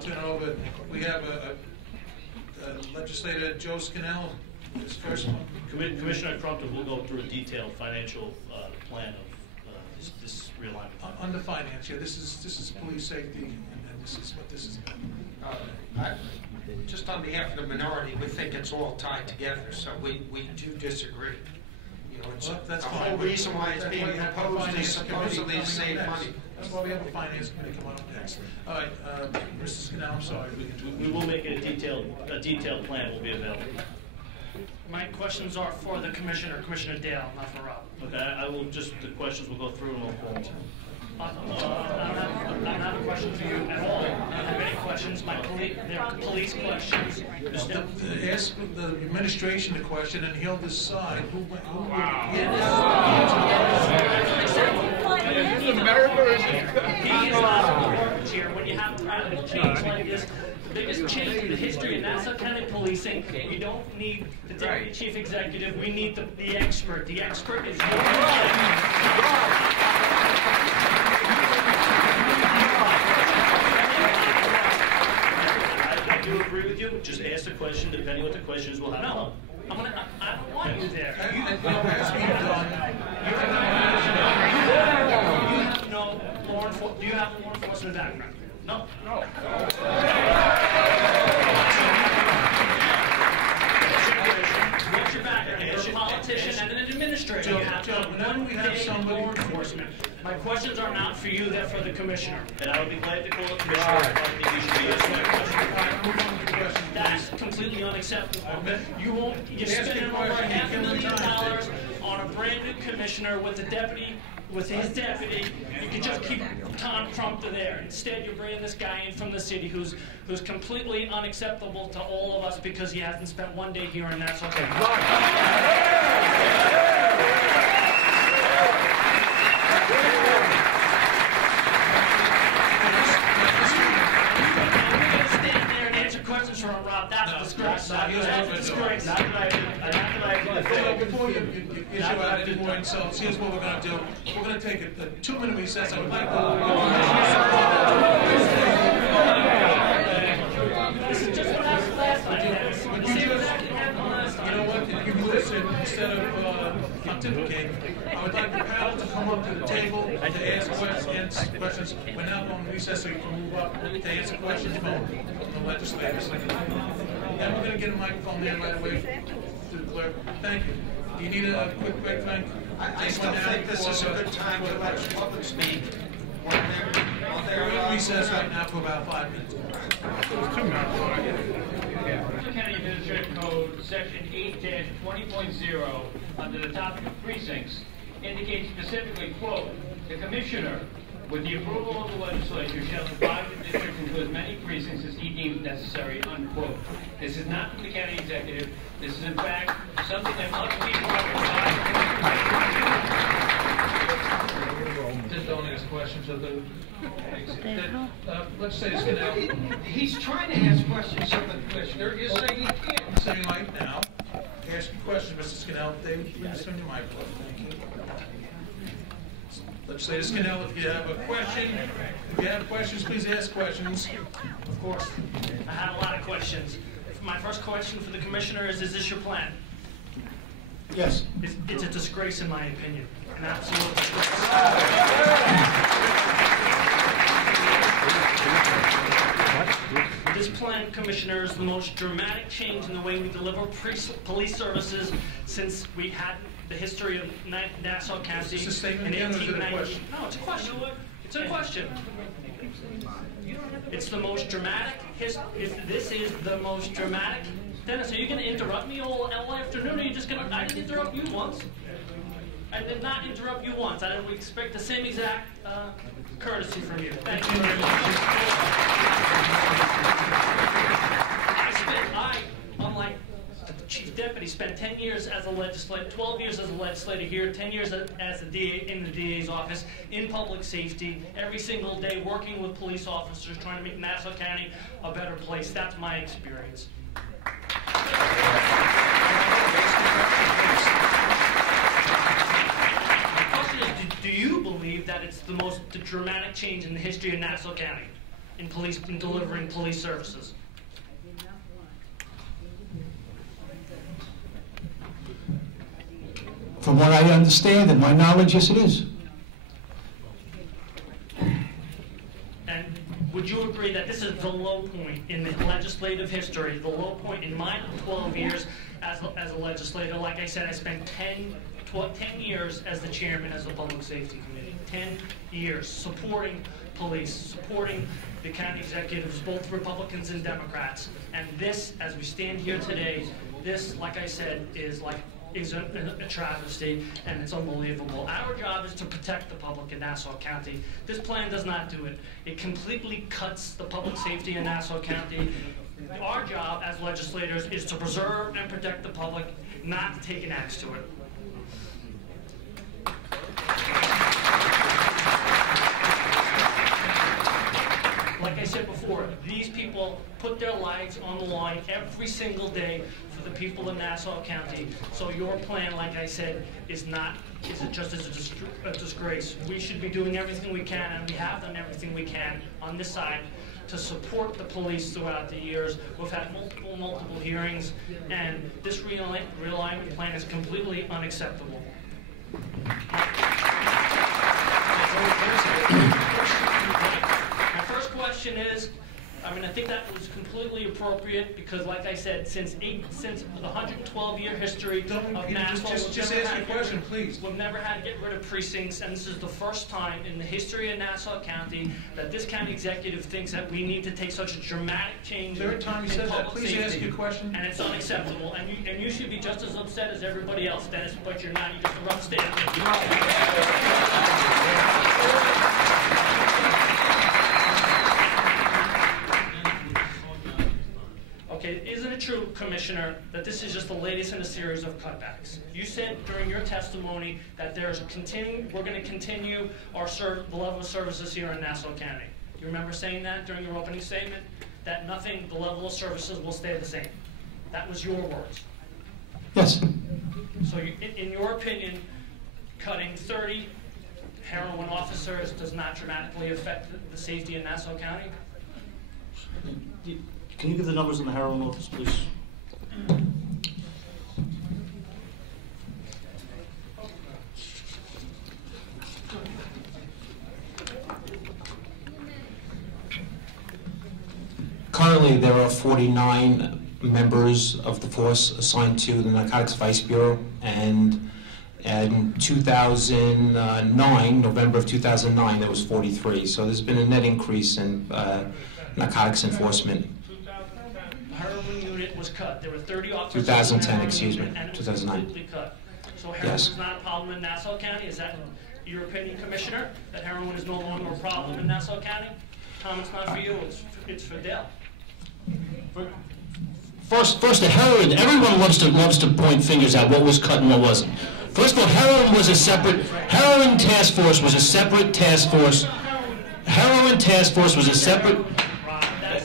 I'll turn it over. We have Legislator Joe Scannell, his first one. Commissioner Crumpton will go through a detailed financial plan of this realignment. Under finance, yeah, this is police safety, and this is what this is about. Just on behalf of the minority, we think it's all tied together, so we do disagree. You know, it's that's the whole reason why it's being proposed is supposedly to save money. That's why we have a finance committee come up next. All right, Mr. Scannell, I'm sorry. We will make a detailed plan will be available. My questions are for the Commissioner Dale, not for Rob. Okay, I will the questions will go through and we'll call. I don't have a question for you at all. I don't have any questions. They're police questions. Ask the administration the question, and he'll decide who Wow. Here, when you have a radical change like this, the biggest change in the history of Nassau County Policing, you don't need the deputy chief executive. We need the expert. The expert is I do agree with you. Just ask the question. Depending what the question is, we'll have no. I don't want you there. Do you have a law enforcement background? No. No. What's your background? You're a politician and an administrator. You have law enforcement. My questions are not for you, they're for the commissioner. And I would be glad to call the commissioner. I think you should be asking my question. That's completely unacceptable. You're spending over $500,000 on a brand new commissioner with his deputy. You can just keep Tom Crumpton there. Instead, you're bringing this guy in from the city who's completely unacceptable to all of us because he hasn't spent one day here in Nassau County. Questions from Rob, that's a disgrace. That's a disgrace. Before you issue out any more insults, here's what we're going to do. We're going to take a 2-minute recess. I would like This is just what happened last night. You know what? If you listen, instead of pontificating, I would like the panel to come up to the table to ask questions. We're now going to recess so you can move up to answer questions from the legislators. And we're going to get a microphone there right away to the clerk. Thank you. Do you need a quick break, Frank? I still think this is a good time to let the public speak. We're in recess right now for about 5 minutes. County Administrative Code, Section 8-20.0, under the topic of precincts, indicates specifically, quote, the Commissioner, with the approval of the legislature, shall divide the district into as many precincts as he deems necessary, unquote. This is not from the county executive. This is, in fact, something that must be brought Just don't ask questions of the let's say Scannell. He's trying to ask questions of the commissioner. You're saying he can't. I'm saying right now, ask your question, Mr. Scannell. David, please turn your microphone. Thank you. Legislator Scannell, if you have a question, please ask questions. Of course. I have a lot of questions. My first question for the commissioner is this your plan? Yes. It's a disgrace in my opinion. An absolute disgrace. This plan, Commissioner, is the most dramatic change in the way we deliver police services since we had the history of Nassau County in 1890. No, it's a question. It's a question. It's the most dramatic. This is the most dramatic. Dennis, are you going to interrupt me all afternoon? Or are you just going to? I didn't interrupt you once. I did not interrupt you once. I would expect the same exact courtesy from you. Thank you very much. Unlike the chief deputy, spent 10 years as a legislator, 12 years as a legislator here, 10 years as a DA in the DA's office, in public safety, every single day working with police officers, trying to make Nassau County a better place. That's my experience. Do you believe that it's the most dramatic change in the history of Nassau County? in delivering police services. From what I understand and my knowledge, yes, it is. And would you agree that this is the low point in the legislative history, the low point in my 12 years as a legislator? Like I said, I spent 10 years as the chairman of the Public Safety Committee, 10 years supporting police, supporting the county executives, both Republicans and Democrats. And this, as we stand here today, this, like I said, is a travesty, and it's unbelievable. Our job is to protect the public in Nassau County. This plan does not do it. It completely cuts the public safety in Nassau County. Our job as legislators is to preserve and protect the public, not to take an axe to it. Like I said before, these people put their lives on the line every single day for the people in Nassau County. So your plan, like I said, is just a disgrace. We should be doing everything we can, and we have done everything we can on this side to support the police throughout the years. We've had multiple hearings, and this realignment plan is completely unacceptable. My first question is, I think that was completely appropriate because, like I said, since the 112-year history of Nassau, just ask your question, please. We've never had to get rid of precincts, and this is the first time in the history of Nassau County that this county executive thinks that we need to take such a dramatic change. Third time he says that. Please ask your question. And it's unacceptable, and you should be just as upset as everybody else, Dennis, but you're not. You're just a rough stand. Okay, isn't it true, Commissioner, that this is just the latest in a series of cutbacks? You said during your testimony that we're going to continue the level of services here in Nassau County. You remember saying that during your opening statement? That the level of services will stay the same. That was your words. Yes. So in your opinion, cutting 30 heroin officers does not dramatically affect the safety in Nassau County? Can you give the numbers on the heroin office, please? Currently, there are 49 members of the force assigned to the Narcotics Vice Bureau, and in 2009, November of 2009, there was 43. So there's been a net increase in narcotics enforcement. Heroin unit was cut. There were 30 officers. 2010, excuse me, and it was 2009. completely cut. So heroin is not a problem in Nassau County. Is that your opinion, Commissioner? That heroin is no longer a problem in Nassau County? Tom, it's not for you. It's for Dale. First, the heroin. Everyone loves to point fingers at what was cut and what wasn't. First of all, heroin task force was a separate task force. Heroin task force was a separate.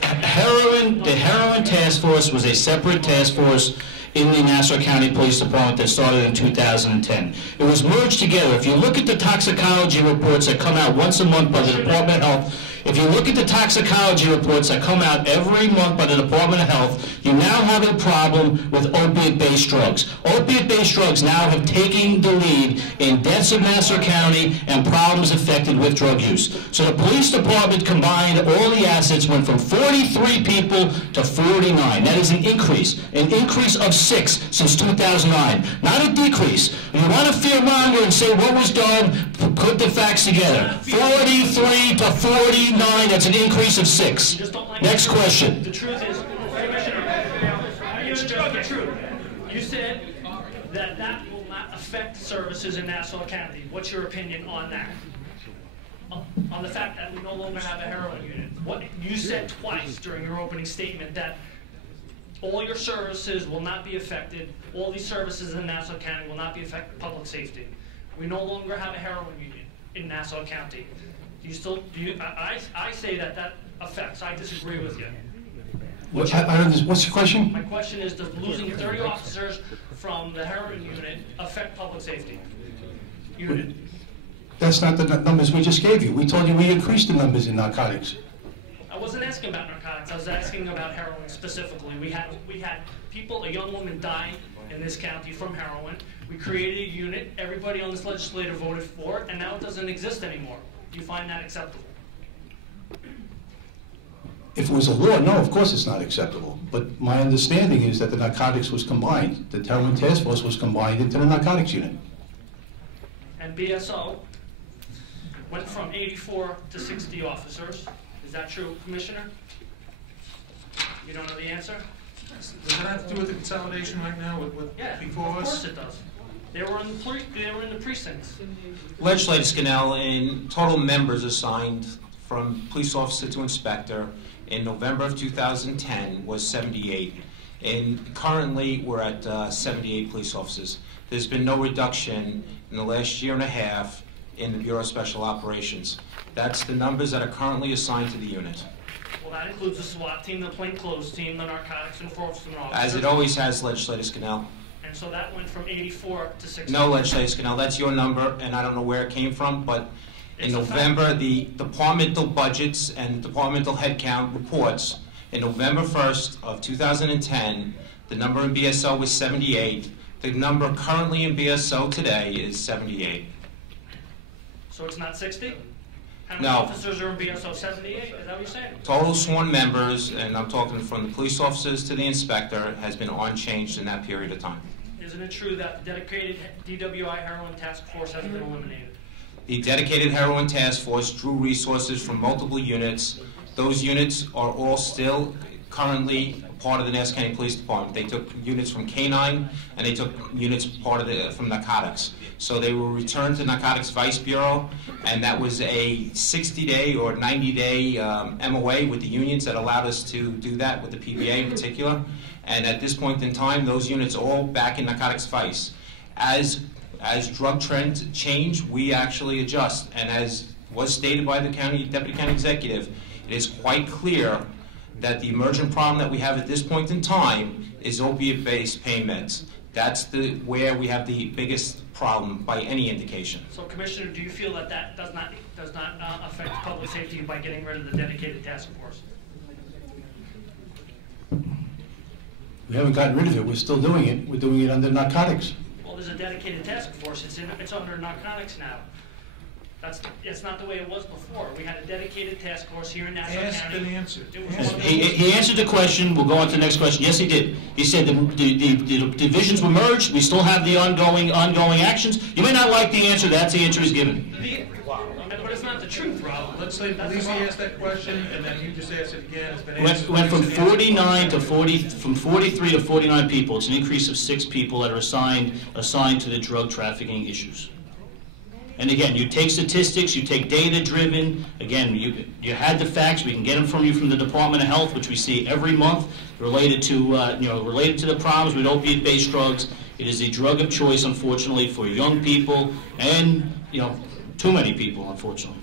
The heroin task force was a separate task force in the Nassau County Police Department that started in 2010. It was merged together. If you look at the toxicology reports that come out once a month by the Department of Health, if you look at the toxicology reports that come out every month by the Department of Health, you now have a problem with opiate-based drugs. Opiate-based drugs now have taken the lead in deaths in Nassau County and problems affected with drug use. So the police department combined all the assets went from 43 people to 49. That is an increase of 6 since 2009, not a decrease. You want to fearmonger and say what was done, put the facts together. 43 to 49. That's an increase of 6. Next question. The truth is, Commissioner, it's just the truth. You said that will not affect services in Nassau County. What's your opinion on that? On the fact that we no longer have a heroin unit. You said twice during your opening statement that all your services will not be affected. All these services in Nassau County will not be affected public safety. We no longer have a heroin unit in Nassau County. I say that affects. I disagree with you. What's your question? My question is, does losing 30 officers from the heroin unit affect public safety? Unit. That's not the numbers we just gave you. We told you we increased the numbers in narcotics. I wasn't asking about narcotics. I was asking about heroin specifically. We had people, a young woman dying in this county from heroin. We created a unit. Everybody on this legislature voted for it, and now it doesn't exist anymore. Do you find that acceptable? If it was a law, no, of course it's not acceptable. But my understanding is that the narcotics was combined. The heroin task force was combined into the narcotics unit. And BSO went from 84 to 60 officers. Is that true, Commissioner? You don't know the answer? Does that have to do with the consolidation right now with Yeah, before of us? course it does. They were in the precincts. Legislator Scannell, in total members assigned from police officer to inspector in November of 2010 was 78. And currently we're at 78 police officers. There's been no reduction in the last year and a half in the Bureau of Special Operations. That's the numbers that are currently assigned to the unit. Well, that includes the SWAT team, the plainclothes team, the narcotics enforcement officers. As it always has, Legislator Scannell. And so that went from 84 to 60. No, Legislator Scannell, that's your number, and I don't know where it came from, but in It's a November, the departmental budgets and departmental headcount reports, in November 1st of 2010, the number in BSO was 78. The number currently in BSO today is 78. So it's not 60? How many No. officers are in BSO? 78? Is that what you're saying? Total sworn members, and I'm talking from the police officers to the inspector, has been unchanged in that period of time. Isn't it true that the dedicated DWI heroin task force has been eliminated? The dedicated heroin task force drew resources from multiple units. Those units are all still currently part of the Nassau County Police Department. They took units from K-9 and they took units from narcotics. So they were returned to Narcotics Vice Bureau, and that was a 60-day or 90-day MOA with the unions that allowed us to do that, with the PBA in particular. And at this point in time, those units are all back in Narcotics Vice. As drug trends change, we actually adjust. And as was stated by the Deputy County Executive, it is quite clear that the emergent problem that we have at this point in time is opiate-based pain meds. That's where we have the biggest problem by any indication. So, Commissioner, do you feel that that does not affect public safety by getting rid of the dedicated task force? We haven't gotten rid of it. We're still doing it. We're doing it under narcotics. Well, there's a dedicated task force. It's under narcotics now. It's not the way it was before. We had a dedicated task force here in Nassau Asked County. and answered. He answered the question. We'll go on to the next question. Yes, he did. He said the divisions were merged. We still have the ongoing actions. You may not like the answer. That's the answer he's given. But it's not the truth, Rob. Let's say Lizzie asked that question, and then you just asked it again. It's been answered. Went from 49 to 40, from 43 to 49 people. It's an increase of 6 people that are assigned to the drug trafficking issues. And again, you take statistics, you take data-driven. Again, you had the facts. We can get them from you from the Department of Health, which we see every month, related to the problems with opiate-based drugs. It is a drug of choice, unfortunately, for young people, and too many people, unfortunately.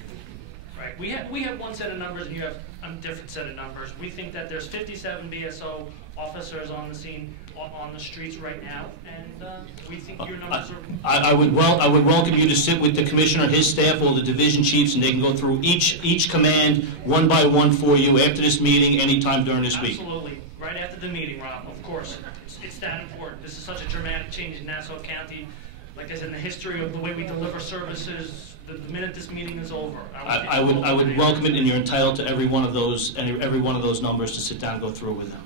Right. We have one set of numbers, and you have a different set of numbers. We think that there's 57 BSO officers on the scene, on the streets right now, and we think your numbers are... I would welcome you to sit with the commissioner, his staff, all the division chiefs, and they can go through each command one by one for you after this meeting, anytime during this week. Absolutely. Right after the meeting, Rob, of course. It's that important. This is such a dramatic change in Nassau County. Like I said, in the history of the way we deliver services, the minute this meeting is over. I would welcome it, and you're entitled to every one of those numbers to sit down and go through with them.